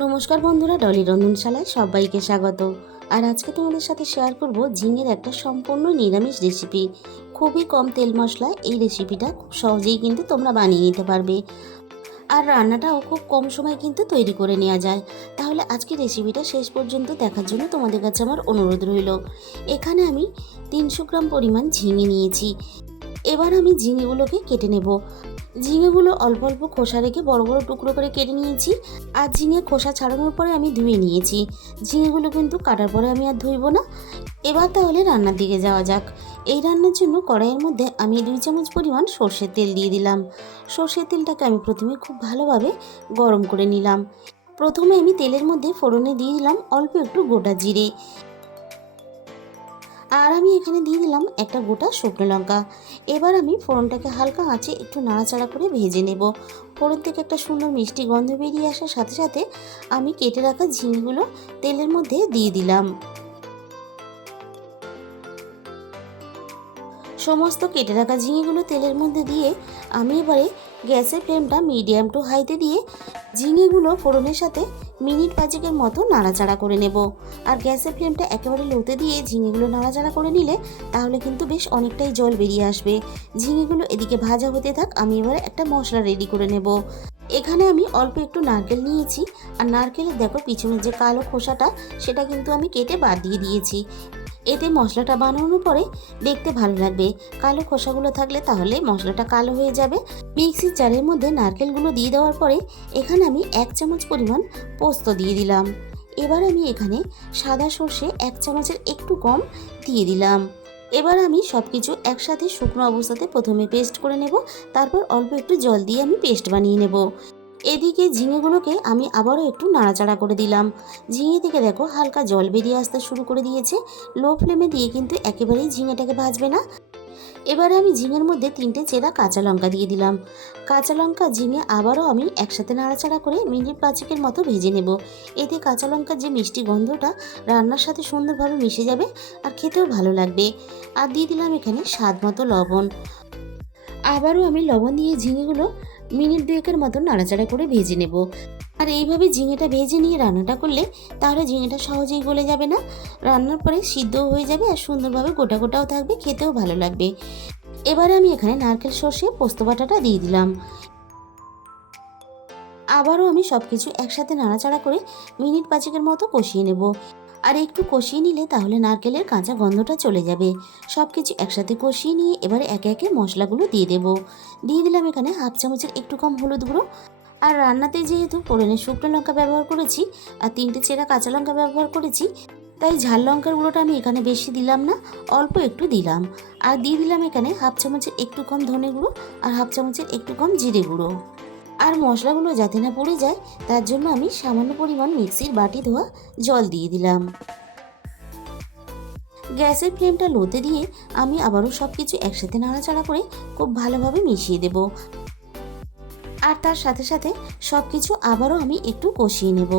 নমস্কার বন্ধুরা, ডলি রন্ধনশালায় সবাইকে স্বাগত। আর আজকে তোমাদের সাথে শেয়ার করব ঝিঙের একটা সম্পূর্ণ নিরামিষ রেসিপি। খুবই কম তেল মশলায় এই রেসিপিটা খুব সহজেই কিন্তু তোমরা বানিয়ে নিতে পারবে। আর রান্নাটাও খুব কম সময় কিন্তু তৈরি করে নেওয়া যায়। তাহলে আজকে রেসিপিটা শেষ পর্যন্ত দেখার জন্য তোমাদের কাছে আমার অনুরোধ রইল। এখানে আমি 300 গ্রাম পরিমাণ ঝিঙে নিয়েছি। এবার আমি ঝিঙেগুলোকে কেটে নেব। ঝিঙেগুলো অল্প অল্প খোসা রেখে বড় বড় টুকরো করে কেটে নিয়েছি। আর ঝিঙে খোসা ছাড়ানোর পরে আমি ধুয়ে নিয়েছি। ঝিঙেগুলো কিন্তু কাটার পরে আমি আর ধুইব না। এবার তাহলে রান্নার দিকে যাওয়া যাক। এই রান্নার জন্য কড়াইয়ের মধ্যে আমি 2 চামচ পরিমাণ সর্ষের তেল দিয়ে দিলাম। সর্ষের তেলটাকে আমি প্রথমে খুব ভালোভাবে গরম করে নিলাম। প্রথমে আমি তেলের মধ্যে ফোড়নে দিয়ে দিলাম অল্প একটু গোটা জিরে। আর আমি এখানে দিয়ে দিলাম একটা গোটা শুকনো লঙ্কা। এবার আমি ফোড়নটাকে হালকা আঁচে একটু নাড়াচাড়া করে ভেজে নেব। ফোড়ন থেকে একটা সুন্দর মিষ্টি গন্ধ বেরিয়ে আসার সাথে সাথে আমি কেটে রাখা ঝিঙেগুলো তেলের মধ্যে দিয়ে দিলাম। সমস্ত কেটে রাখা ঝিঙেগুলো তেলের মধ্যে দিয়ে আমি এবারে গ্যাসের ফ্লেমটা মিডিয়াম টু হাইতে দিয়ে ঝিঙেগুলো ফোড়নের সাথে মিনিট 5 মতো নাড়াচাড়া করে নেব। আর গ্যাসের ফ্লেমটা একেবারে লোতে দিয়ে ঝিঙেগুলো নাড়াচাড়া করে নিলে তাহলে কিন্তু বেশ অনেকটাই জল বেরিয়ে আসবে। ঝিঙেগুলো এদিকে ভাজা হতে থাক, আমি এবারে একটা মশলা রেডি করে নেব। এখানে আমি অল্প একটু নারকেল নিয়েছি। আর নারকেলের দেখো পিছনের যে কালো খোসাটা সেটা কিন্তু আমি কেটে বাদ দিয়ে দিয়েছি। এতে মশলাটা বানানোর পরে দেখতে ভালো লাগবে। কালো খোসাগুলো থাকলে তাহলে মশলাটা কালো হয়ে যাবে। মিক্সির জারের মধ্যে নারকেলগুলো দিয়ে দেওয়ার পরে এখানে আমি 1 চামচ পরিমাণ পোস্ত দিয়ে দিলাম। এবার আমি এখানে সাদা সর্ষে 1 চামচের একটু কম দিয়ে দিলাম। এবার আমি সব কিছু একসাথে শুকনো অবস্থাতে প্রথমে পেস্ট করে নেব, তারপর অল্প একটু জল দিয়ে আমি পেস্ট বানিয়ে নেব। এদিকে ঝিঙেগুলোকে আমি আবারও একটু নাড়াচাড়া করে দিলাম। ঝিঙে থেকে দেখো হালকা জল বেরিয়ে আসতে শুরু করে দিয়েছে। লো ফ্লেমে দিয়ে কিন্তু একেবারেই ঝিঙেটাকে ভাজবে না। এবারে আমি ঝিঙের মধ্যে 3টে চেরা কাঁচা লঙ্কা দিয়ে দিলাম। কাঁচা লঙ্কা ঝিঙে আবারও আমি একসাথে নাড়াচাড়া করে মিনিট 5 মতো ভেজে নেব। এতে কাঁচা লঙ্কার যে মিষ্টি গন্ধটা রান্নার সাথে সুন্দরভাবে মিশে যাবে আর খেতেও ভালো লাগবে। আর দিয়ে দিলাম এখানে স্বাদ মতো লবণ। আবারও আমি লবণ দিয়ে ঝিঙেগুলো মিনিট 2 মতো নাড়াচাড়া করে ভেজে নেব। আর এইভাবে ঝিঙেটা ভেজে নিয়ে রান্নাটা করলে তাহলে ঝিঙেটা সহজেই গলে যাবে না, রান্নার পরে সিদ্ধও হয়ে যাবে আর সুন্দরভাবে গোটা গোটাও থাকবে, খেতেও ভালো লাগবে। এবারে আমি এখানে নারকেল সর্ষে পোস্ত বাটাটা দিয়ে দিলাম। আবারও আমি সব কিছু একসাথে নাড়াচাড়া করে মিনিট 5 মতো কষিয়ে নেব। আর একটু কষিয়ে নিলে তাহলে নারকেলের কাঁচা গন্ধটা চলে যাবে। সব কিছু একসাথে কষিয়ে নিয়ে এবারে একে একে মশলাগুলো দিয়ে দেব। দিয়ে দিলাম এখানে 1/2 চামচের একটু কম হলুদ গুঁড়ো। আর রান্নাতে যেহেতু ফোড়নে শুকনো লঙ্কা ব্যবহার করেছি আর 3টে চেরা কাঁচা লঙ্কা ব্যবহার করেছি, তাই ঝাল লঙ্কার গুঁড়োটা আমি এখানে বেশি দিলাম না, অল্প একটু দিলাম। আর দিয়ে দিলাম এখানে 1/2 চামচের একটু কম ধনে গুঁড়ো আর 1/2 চামচের একটু কম জিরে গুঁড়ো। আর মশলাগুলো যাতে না পুড়ে যায় তার জন্য আমি সামান্য পরিমাণ মিক্সির বাটি ধোয়া জল দিয়ে দিলাম। গ্যাসের ফ্লেমটা লোতে দিয়ে আমি আবারও সব কিছু একসাথে নাড়াচাড়া করে খুব ভালোভাবে মিশিয়ে দেব। আর তার সাথে সাথে সব কিছু আবারও আমি একটু কষিয়ে নেব।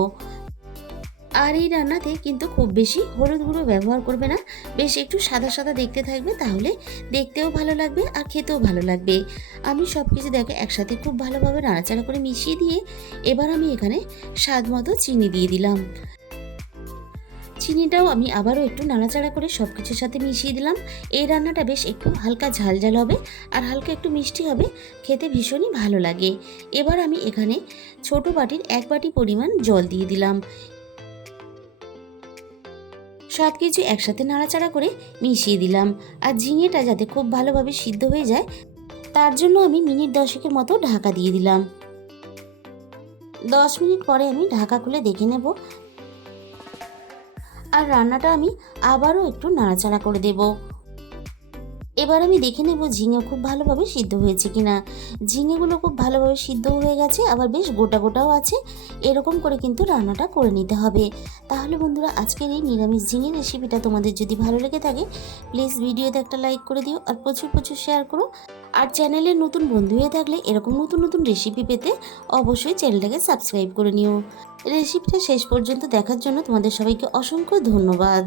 আর এই রান্নাতে কিন্তু খুব বেশি হলুদ গুঁড়ো ব্যবহার করবে না, বেশ একটু সাদা সাদা দেখতে থাকবে, তাহলে দেখতেও ভালো লাগবে আর খেতেও ভালো লাগবে। আমি সব কিছু দেখে একসাথে খুব ভালোভাবে নাড়াচাড়া করে মিশিয়ে দিয়ে এবার আমি এখানে স্বাদ মতো চিনি দিয়ে দিলাম। চিনিটাও আমি আবারও একটু নাড়াচাড়া করে সব কিছুর সাথে মিশিয়ে দিলাম। এই রান্নাটা বেশ একটু হালকা ঝাল ঝাল হবে আর হালকা একটু মিষ্টি হবে, খেতে ভীষণই ভালো লাগে। এবার আমি এখানে ছোট বাটির 1 বাটি পরিমাণ জল দিয়ে দিলাম। সব কিছু একসাথে নাড়াচাড়া করে মিশিয়ে দিলাম। আর ঝিঙেটা যাতে খুব ভালোভাবে সিদ্ধ হয়ে যায় তার জন্য আমি মিনিট 10 মতো ঢাকা দিয়ে দিলাম। 10 মিনিট পরে আমি ঢাকা খুলে দেখে নেব। আর রান্নাটা আমি আবারও একটু নাড়াচাড়া করে দেব। এবার আমি দেখে নেব ঝিঙে খুব ভালোভাবে সিদ্ধ হয়েছে কিনা। ঝিঙেগুলো খুব ভালোভাবে সিদ্ধ হয়ে গেছে, আবার বেশ গোটা গোটাও আছে। এরকম করে কিন্তু রান্নাটা করে নিতে হবে। তাহলে বন্ধুরা, আজকের এই নিরামিষ ঝিঙে রেসিপিটা তোমাদের যদি ভালো লেগে থাকে প্লিজ ভিডিওতে একটা লাইক করে দিও আর প্রচুর প্রচুর শেয়ার করো। আর চ্যানেলে নতুন বন্ধু হয়ে থাকলে এরকম নতুন নতুন রেসিপি পেতে অবশ্যই চ্যানেলটাকে সাবস্ক্রাইব করে নিও। রেসিপিটা শেষ পর্যন্ত দেখার জন্য তোমাদের সবাইকে অসংখ্য ধন্যবাদ।